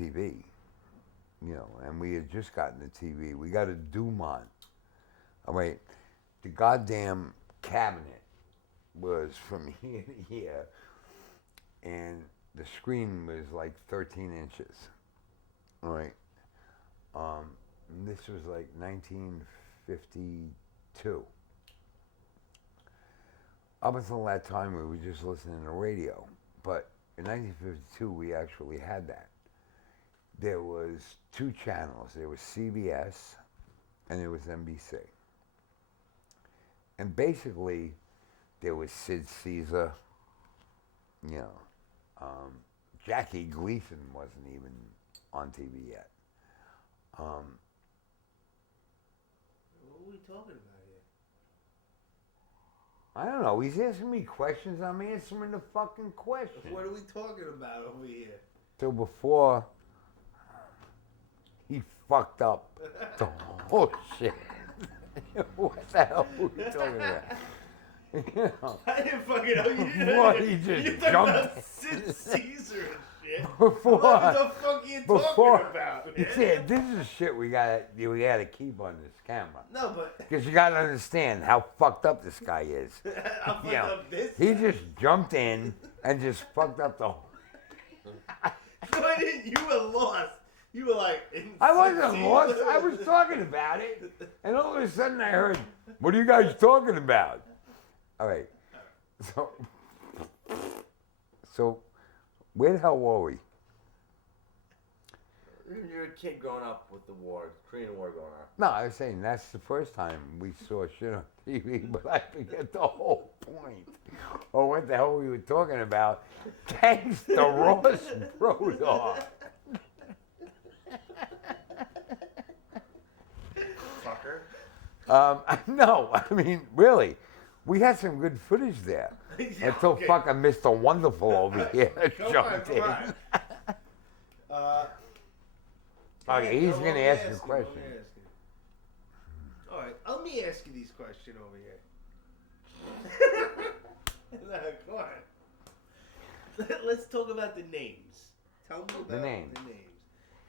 TV, you know, and we had just gotten the TV. We got a Dumont. Oh, wait, the goddamn cabinet was from here to here, and the screen was like 13 inches. All right. This was like 1952. Up until that time, we were just listening to radio. But in 1952, we actually had that. There was two channels. There was CBS and there was NBC. And basically, there was Sid Caesar, you know. Jackie Gleason wasn't even on TV yet. What are we talking about here? I don't know. He's asking me questions. I'm answering the fucking question. What are we talking about over here? So before he fucked up the whole shit. What the hell were we talking about? You know, I didn't fucking know. What, he just you jumped? about Sid Caesar and shit. Before, What the fuck are you talking about? See, this is shit we gotta keep on this camera. No, but Because you gotta understand how fucked up this guy is. I'm fucking up this. He just jumped in and just fucked up the whole. So I didn't. You were lost. You were like. I wasn't lost. I was talking about it, and all of a sudden I heard, "What are you guys talking about?" All right. So where the hell were we? You're a kid growing up with the war, Korean War going on. No, I was saying that's the first time we saw shit on TV, but I forget the whole point. Or what the hell we were talking about. Thanks to Ross Brodar. Fucker. No, I mean, really. We had some good footage there. Yeah, Until okay. fucking Mr. Wonderful over here jumped in. Come on. Okay, he's Go going to on, ask you a Go question. on, ask you. All right, let me ask you these questions over here. No, come on. Let's talk about the names. Tell me about The names. the names.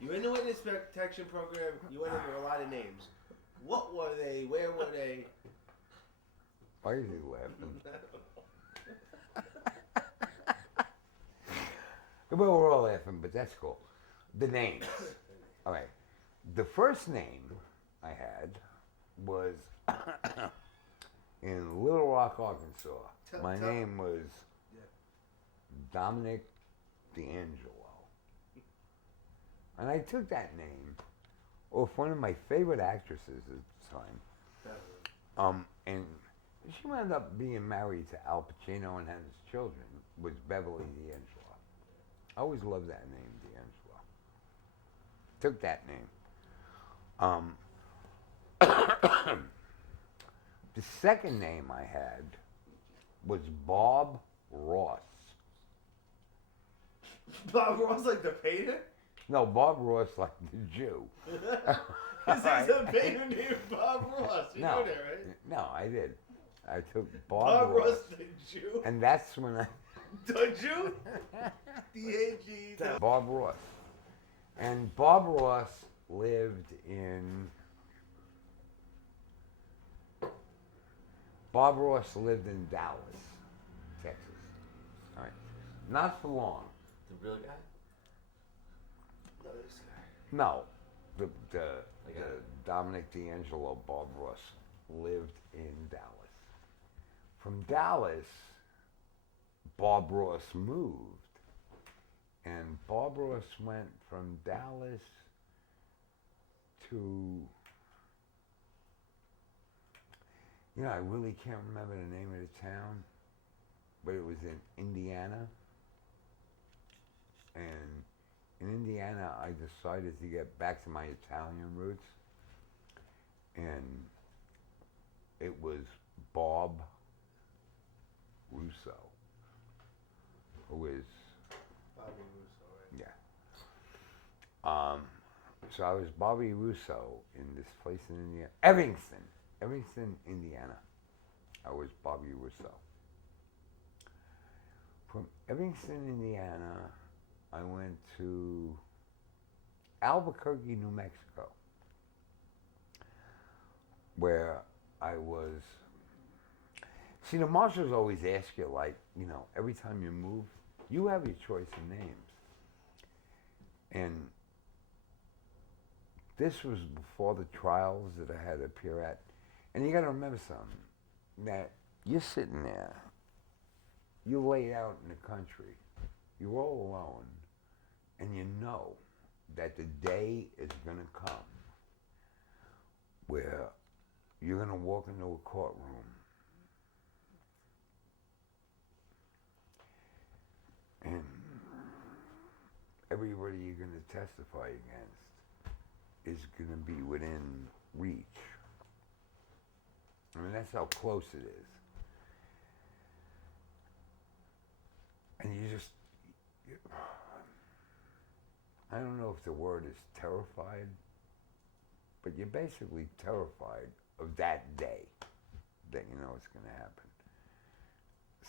You were in the witness protection program. You went over a lot of names. What were they? Where were they? Why is he laughing? Well, we're all laughing, but that's cool. The names. All right. The first name I had was in Little Rock, Arkansas. My name was Dominick D'Angelo. And I took that name off one of my favorite actresses at the time. And she wound up being married to Al Pacino and had his children, was Beverly D'Angelo. I always loved that name, D'Angelo. Took that name. The second name I had was Bob Ross. Bob Ross, like the painter? No, Bob Ross like the Jew. Because there's a painter named Bob Ross. You know that, right? No, I did. I took Bob Bob Ross, the Jew. and that's when I... The Jew? D-A-G. Bob Ross. And Bob Ross lived in... Bob Ross lived in Dallas, Texas. All right. Not for long. The real guy? No, this guy. No. The Dominick D'Angelo, Bob Ross, lived in Dallas. From Dallas, Bob Ross moved. And Bob Ross went from Dallas to... You know, I really can't remember the name of the town, but it was in Indiana. And in Indiana, I decided to get back to my Italian roots. And it was Bob Russo, who is... Bobby Russo, right? Yeah. So I was Bobby Russo in this place in Indiana. Evanston, Indiana. I was Bobby Russo. From Evanston, Indiana, I went to Albuquerque, New Mexico, where I was. See, the marshals always ask you, like, every time you move, you have your choice of names. And this was before the trials that I had to appear at. And you got to remember something, that you're sitting there, you're laid out in the country, you're all alone, and you know that the day is going to come where you're going to walk into a courtroom and everybody you're going to testify against is going to be within reach. I mean, that's how close it is. And I don't know if the word is terrified, but you're basically terrified of that day that you know it's going to happen.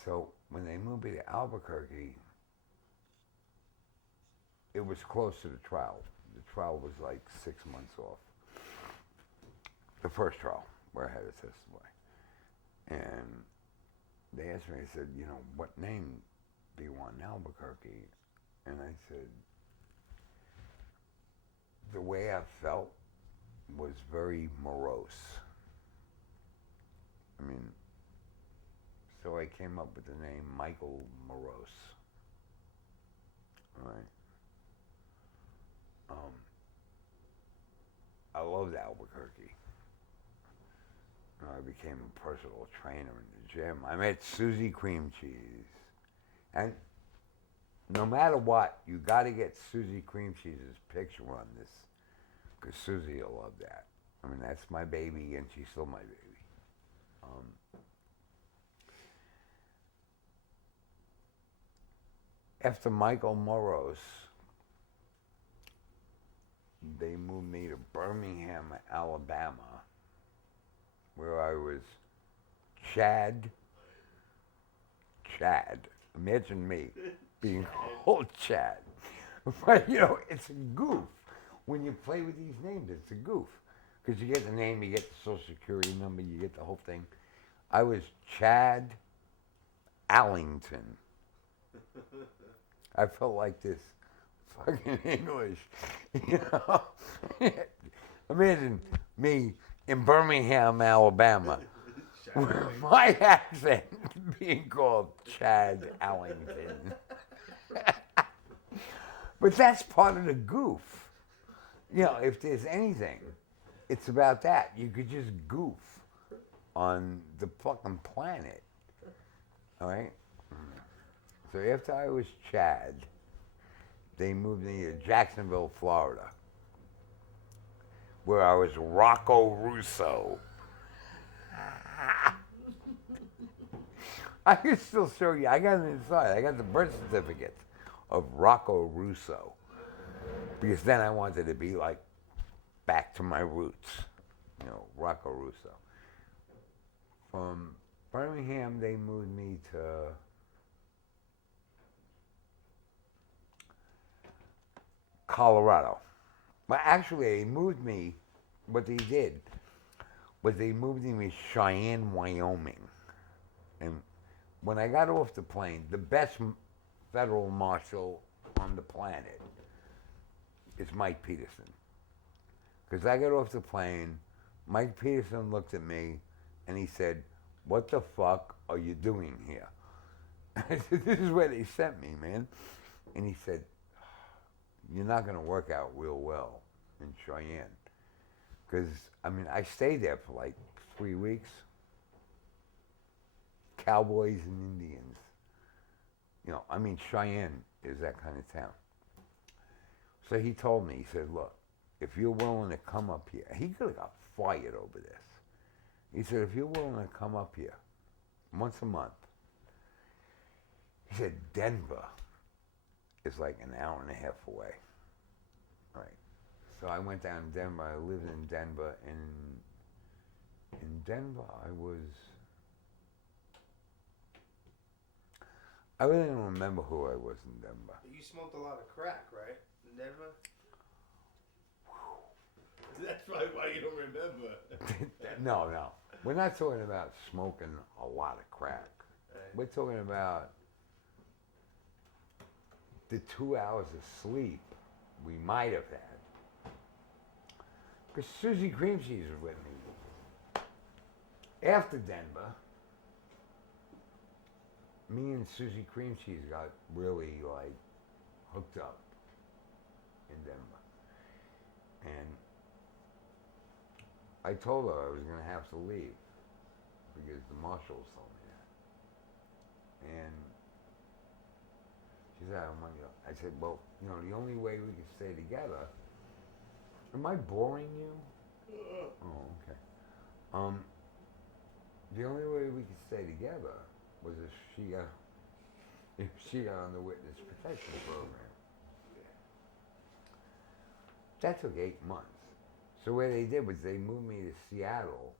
So when they moved me to Albuquerque, it was close to the trial. The trial was like 6 months off. The first trial where I had to testify. And they asked me, they said, what name do you want in Albuquerque? And I said, the way I felt was very morose. I mean, so I came up with the name Michael Morose. All right. I loved Albuquerque. I became a personal trainer in the gym. I met Susie Cream Cheese. And no matter what, you got to get Susie Cream Cheese's picture on this, because Susie will love that. I mean, that's my baby, and she's still my baby. After Michael Morose, they moved me to Birmingham, Alabama, where I was Chad. Imagine me being called Chad. But, it's a goof. When you play with these names, it's a goof. Because you get the name, you get the social security number, you get the whole thing. I was Chad Allington. I felt like this fucking English, Imagine me in Birmingham, Alabama, with my accent being called Chad Allington. But that's part of the goof. If there's anything, it's about that. You could just goof on the fucking planet. All right? So after I was Chad, they moved me to Jacksonville, Florida, where I was Rocco Russo. I can still show you. I got it inside. I got the birth certificate of Rocco Russo, because then I wanted to be like back to my roots, Rocco Russo. From Birmingham, they moved me to Colorado. Well, actually, they moved me. What they did was they moved me to Cheyenne, Wyoming. And when I got off the plane, the best federal marshal on the planet is Mike Peterson. Because I got off the plane, Mike Peterson looked at me, and he said, "What the fuck are you doing here?" I said, "This is where they sent me, man." And he said, "You're not going to work out real well in Cheyenne." Because, I stayed there for like 3 weeks. Cowboys and Indians. Cheyenne is that kind of town. So he told me, he said, "Look, if you're willing to come up here," he could have got fired over this. He said, "If you're willing to come up here once a month," he said, "Denver is like an hour and a half away." Right. So I went down to Denver. I lived in Denver, and in Denver I really don't remember who I was in Denver. You smoked a lot of crack, right? In Denver? That's probably why you don't remember. No, no. We're not talking about smoking a lot of crack. Right. We're talking about the 2 hours of sleep we might have had. Because Susie Cream Cheese was with me. After Denver, me and Susie Cream Cheese got really like hooked up in Denver. And I told her I was going to have to leave because the marshals told me that. And she said, I don't want you. I said, well, you know, the only way we can stay together. Am I boring you? Oh, okay. The only way we could stay together was if she got on the witness protection program. That took 8 months. So what they did was they moved me to Seattle.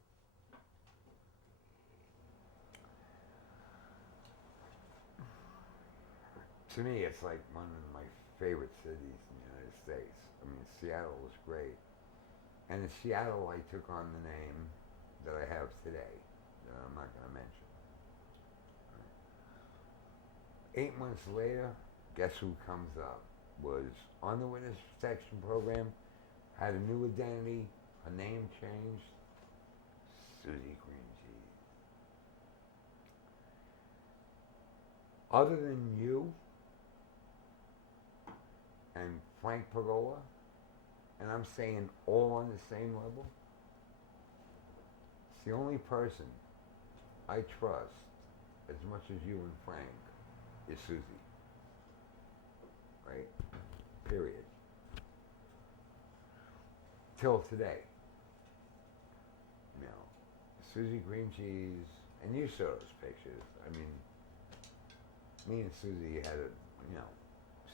To me, it's like one of my favorite cities in the United States. I mean, Seattle was great. And in Seattle, I took on the name that I have today, that I'm not going to mention. 8 months later, guess who comes up? Was on the witness protection program, had a new identity, her name changed, Susie Cream Cheese. Other than you and Frank Pergola, and I'm saying all on the same level, it's the only person I trust as much as you and Frank is Susie. Right? Period. Till today. You know, Susie Cream Cheese, and you saw those pictures. I mean, me and Susie had a, you know,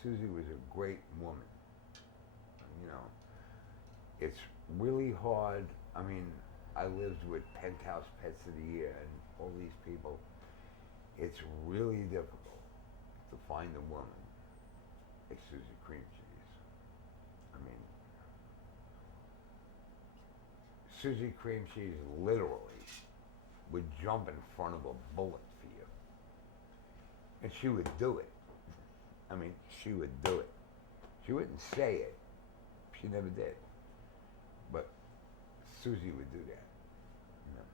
Susie was a great woman. You know, it's really hard. I mean, I lived with Penthouse Pets of the Year and all these people. It's really difficult to find a woman like Susie Cream Cheese. I mean, Susie Cream Cheese literally would jump in front of a bullet for you. And she would do it. I mean, she would do it. She wouldn't say it. She never did. But Susie would do that. You know.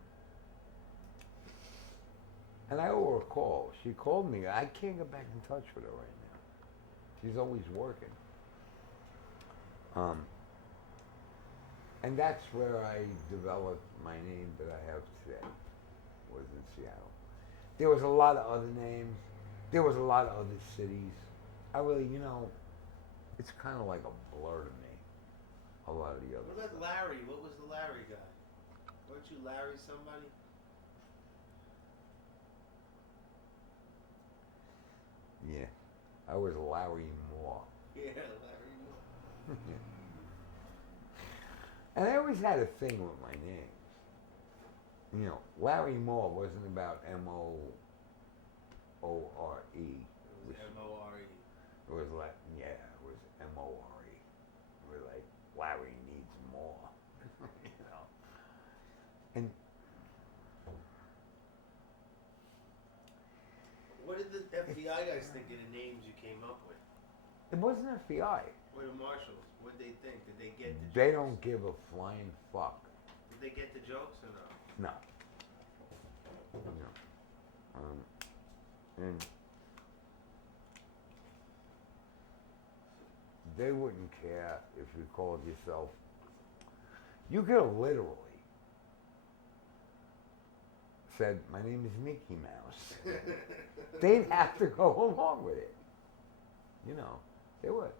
And I owe her a call. She called me. I can't get back in touch with her right now. She's always working. And that's where I developed my name that I have today, was in Seattle. There was a lot of other names. There was a lot of other cities. I really, you know, it's kind of like a blur to me, a lot of the other What about stuff. Larry? What was the Larry guy? Weren't you Larry somebody? Yeah, I was Larry Moore. Yeah, Larry Moore. And I always had a thing with my names. You know, Larry Moore wasn't about M-O-O-R-E. It was M-O-R-E. It was like, yeah, it was M-O-R-E. It was like, Larry needs more. You know. And What did the FBI guys think of the names you came up with? it wasn't FBI. Or the marshals? What did they think? Did they get the They jokes? don't give a flying fuck. Did they get the jokes or no? No. No. And they wouldn't care if you called yourself. You could have literally said, "My name is Mickey Mouse." They'd have to go along with it. You know, they would.